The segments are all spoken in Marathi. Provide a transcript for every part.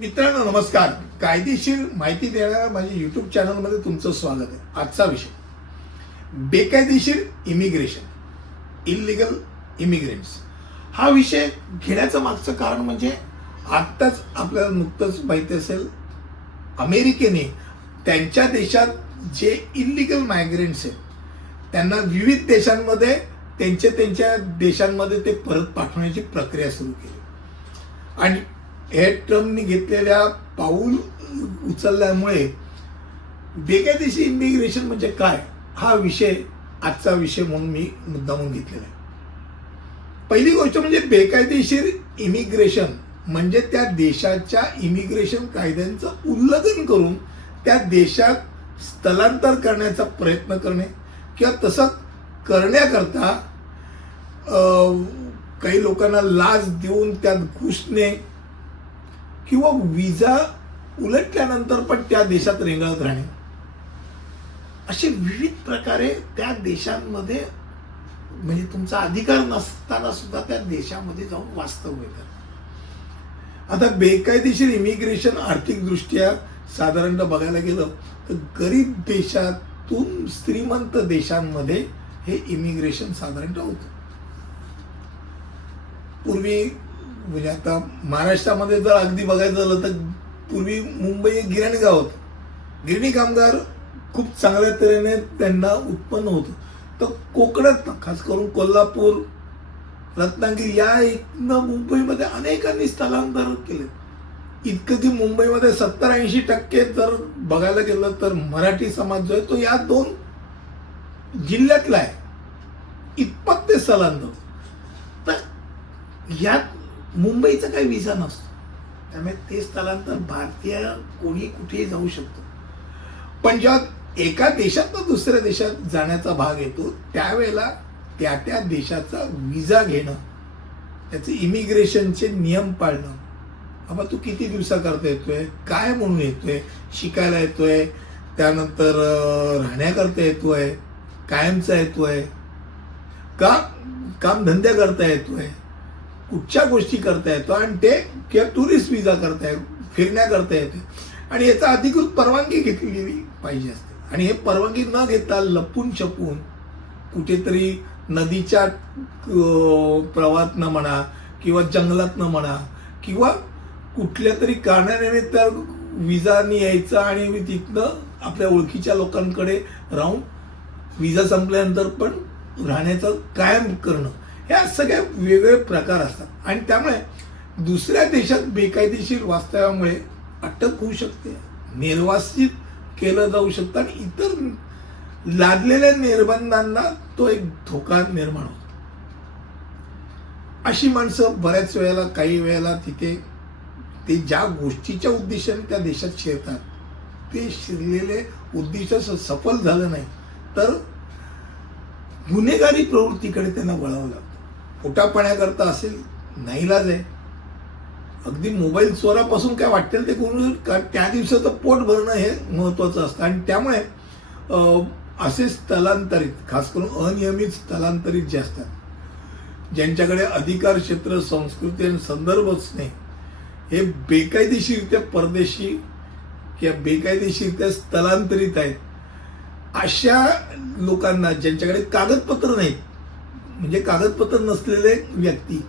मित्रांनो नमस्कार. कायदेशीर माहिती देणाऱ्या माझ्या युट्यूब चॅनलमध्ये तुमचं स्वागत आहे. आजचा विषय. बेकायदेशीर इमिग्रेशन इलिगल इमिग्रेंट्स हा विषय घेण्याचं मागचं कारण म्हणजे आत्ताच आपल्याला नुकतंच माहिती असेल अमेरिकेने त्यांच्या देशात जे इलिगल मायग्रेंट्स आहेत त्यांना विविध देशांमध्ये त्यांच्या त्यांच्या देशांमध्ये ते परत पाठवण्याची प्रक्रिया सुरू केली. आणि हे ट्रम्पने घेतलेल्या पाऊल उचलल्यामुळे बेकायदेशीर इमिग्रेशन म्हणजे काय? हा विषय आजचा विषय म्हणून मी मुद्दामून घेतलेला आहे. पहिली गोष्ट म्हणजे बेकायदेशीर इमिग्रेशन म्हणजे त्या देशाच्या इमिग्रेशन कायद्यांचं उल्लंघन करून त्या देशात स्थलांतर करण्याचा प्रयत्न करणे किंवा तसं करण्याकरता अं, काही लोकांना लाच देऊन त्यात घुसणे किंवा विजा उलटल्यानंतर पण त्या देशात रेंगाळत राहणे. असे विविध प्रकारे त्या देशांमध्ये म्हणजे तुमचा अधिकार नसताना सुद्धा त्या देशामध्ये जाऊन वास्तव्य करा आता बेकायदेशीर इमिग्रेशन आर्थिकदृष्ट्या साधारणतः बघायला गेलं तर गरीब देशातून श्रीमंत देशांमध्ये हे इमिग्रेशन साधारणतः होतं. पूर्वी म्हणजे आता महाराष्ट्रामध्ये जर अगदी बघायचं झालं तर पूर्वी मुंबई एक गिरणी गाव होतं. गिरणी कामगार खूप चांगल्या तऱ्हेने त्यांना उत्पन्न होतं. तर कोकणात खास करून कोल्हापूर रत्नागिरी या इथनं मुंबईमध्ये अनेकांनी स्थलांतर केले. इतकं की मुंबईमध्ये सत्तर ऐंशी टक्के जर बघायला गेलं तर मराठी समाज जो आहे तो या दोन जिल्ह्यातला आहे. इतपत ते स्थलांतर तर यात मुंबईचा काही विजा नसतो. त्यामुळे ते स्थलांतर भारतीय कोणी कुठेही जाऊ शकतो. पण जेव्हा एका देशातनं दुसऱ्या देशात जाण्याचा भाग येतो त्यावेळेला त्या त्या देशाचा विजा घेणं त्याचे इमिग्रेशनचे नियम पाळणं बाबा तू किती दिवसाकरता येतोय? काय म्हणून येतोय? शिकायला येतोय? त्यानंतर राहण्याकरता येतोय? कायमचा येतोय? का धंदे करता येतोय? कुठच्या गोष्टी करता येतो आणि ते किंवा टुरिस्ट विजा करता येतो फिरण्याकरता येते. आणि याचा अधिकृत परवानगी घेतली गेली पाहिजे असते. आणि हे परवानगी न घेता लपून छपून कुठेतरी नदीच्या प्रवाहातनं म्हणा किंवा जंगलातनं म्हणा किंवा कुठल्या तरी कारणानिमित्त विजानी यायचं आणि तिथनं आपल्या ओळखीच्या लोकांकडे राहून विजा संपल्यानंतर पण राहण्याचं कायम करणं. ह्या सगळ्या वेगवेगळे प्रकार असतात. आणि त्यामुळे दुसऱ्या देशात बेकायदेशीर वास्तव्यामुळे अटक होऊ शकते. निर्वासित केलं जाऊ शकतं आणि इतर लादलेल्या निर्बंधांना तो एक धोका निर्माण होतो. अशी माणसं बऱ्याच वेळेला काही वेळेला तिथे ते ज्या गोष्टीच्या उद्देशाने त्या देशात शिरतात ते शिरलेले उद्दिष्ट सफल झालं नाही तर गुन्हेगारी प्रवृत्तीकडे त्यांना वळावं लागतं पोटापाण्याकरता असेल नाहीलाज आहे. अगदी मोबाईल चोरापासून काय वाटेल ते करून का- त्या दिवसाचं पोट भरणं हे महत्त्वाचं असतं. आणि त्यामुळे असे स्थलांतरित खास करून अनियमित स्थलांतरित जे असतात ज्यांच्याकडे अधिकार क्षेत्र संस्कृती आणि संदर्भच नाही हे बेकायदेशीरित्या परदेशी किंवा बेकायदेशीरित्या स्थलांतरित आहेत. अशा लोकांना ज्यांच्याकडे कागदपत्र नाहीत म्हणजे कागदपत्र नसलेले व्यक्ती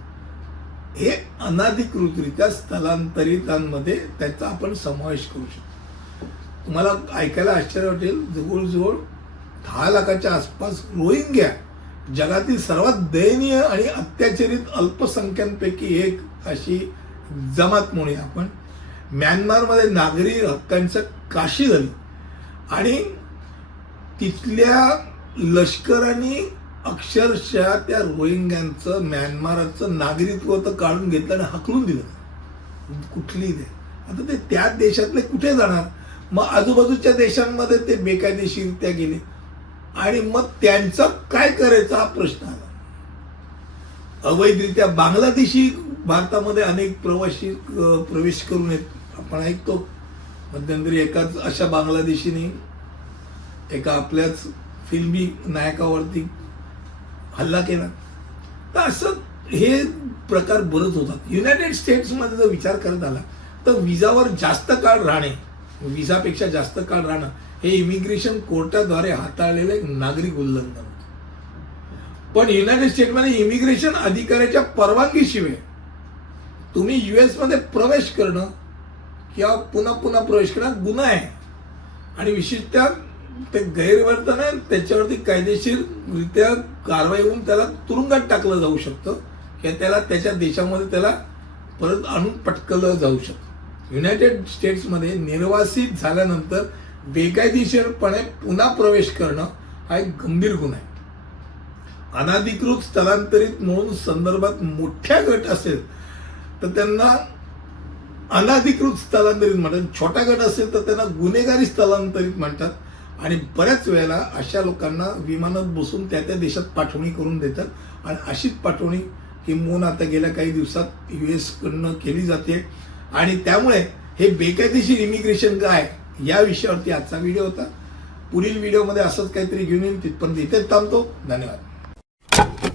हे अनाधिकृतरित्या स्थलांतरितांमध्ये त्याचा आपण समावेश करू शकतो. तुम्हाला ऐकायला आश्चर्य वाटेल जवळजवळ दहा लाखाच्या आसपास रोहिंग्या जगातील सर्वात दयनीय आणि अत्याचारित अल्पसंख्यांपैकी एक अशी जमात म्हणूया आपण. म्यानमारमध्ये नागरी हक्कांचं काशी झाली आणि तिथल्या लष्कराने अक्षरशः त्या रोहिंग्यांचं म्यानमारचं नागरिकत्व तर काढून घेतलं आणि हकलून दिलं. कुठली ते आता ते त्या देशातले कुठे जाणार? मग आजूबाजूच्या देशांमध्ये ते बेकायदेशीरित्या गेले. आणि मग त्यांचा काय करायचा हा प्रश्न आला. अवैधरित्या बांगलादेशी भारतामध्ये अनेक प्रवासी प्रवेश करून येत. आपण ऐकतो. मध्यंतरी एकाच अशा बांगलादेशीने एका आपल्याच फिल्मी नायकावरती हल्ला केला. तर असं हे प्रकार बरंच होतात युनायटेड स्टेट्समध्ये जर विचार करत आला तर विजावर जास्त काळ राहणे विजापेक्षा जास्त काळ राहणं हे इमिग्रेशन कोर्टाद्वारे हाताळलेलं एक नागरिक उल्लंघन होतं. पण युनायटेड स्टेटमध्ये इमिग्रेशन अधिकाऱ्याच्या परवानगीशिवाय तुम्ही युएसमध्ये प्रवेश करणं किंवा पुन्हा पुन्हा प्रवेश करणं गुन्हा आहे. आणि विशेषतः ते गैरवर्तन आहे त्याच्यावरती कायदेशीररित्या कारवाई होऊन त्याला तुरुंगात टाकलं जाऊ शकतं. किंवा त्याला त्याच्या देशामध्ये त्याला परत आणून पटकलं जाऊ शकतं. युनायटेड स्टेट्समध्ये निर्वासित झाल्यानंतर बेकायदेशीरपणे पुन्हा प्रवेश करणं हा एक गंभीर गुन्हा आहे. अनाधिकृत स्थलांतरित म्हणून संदर्भात मोठ्या गट असेल तर त्यांना अनाधिकृत स्थलांतरित म्हणतात. छोटा गट असेल तर त्यांना गुन्हेगारी स्थलांतरित म्हणतात. आणि बऱ्याच वेळेला अशा लोकांना विमानात बसून त्या त्या देशात पाठवणी करून देतात. आणि अशीच पाठवणी किंबहुना आता गेल्या काही दिवसात यू एस कडनं केली जाते. आणि त्यामुळे हे बेकायदेशीर इमिग्रेशन काय या विषयावरती आजचा व्हिडिओ होता. पुढील व्हिडिओमध्ये असंच काहीतरी घेऊन येईल तिथपर्यंत इथेच थांबतो. धन्यवाद.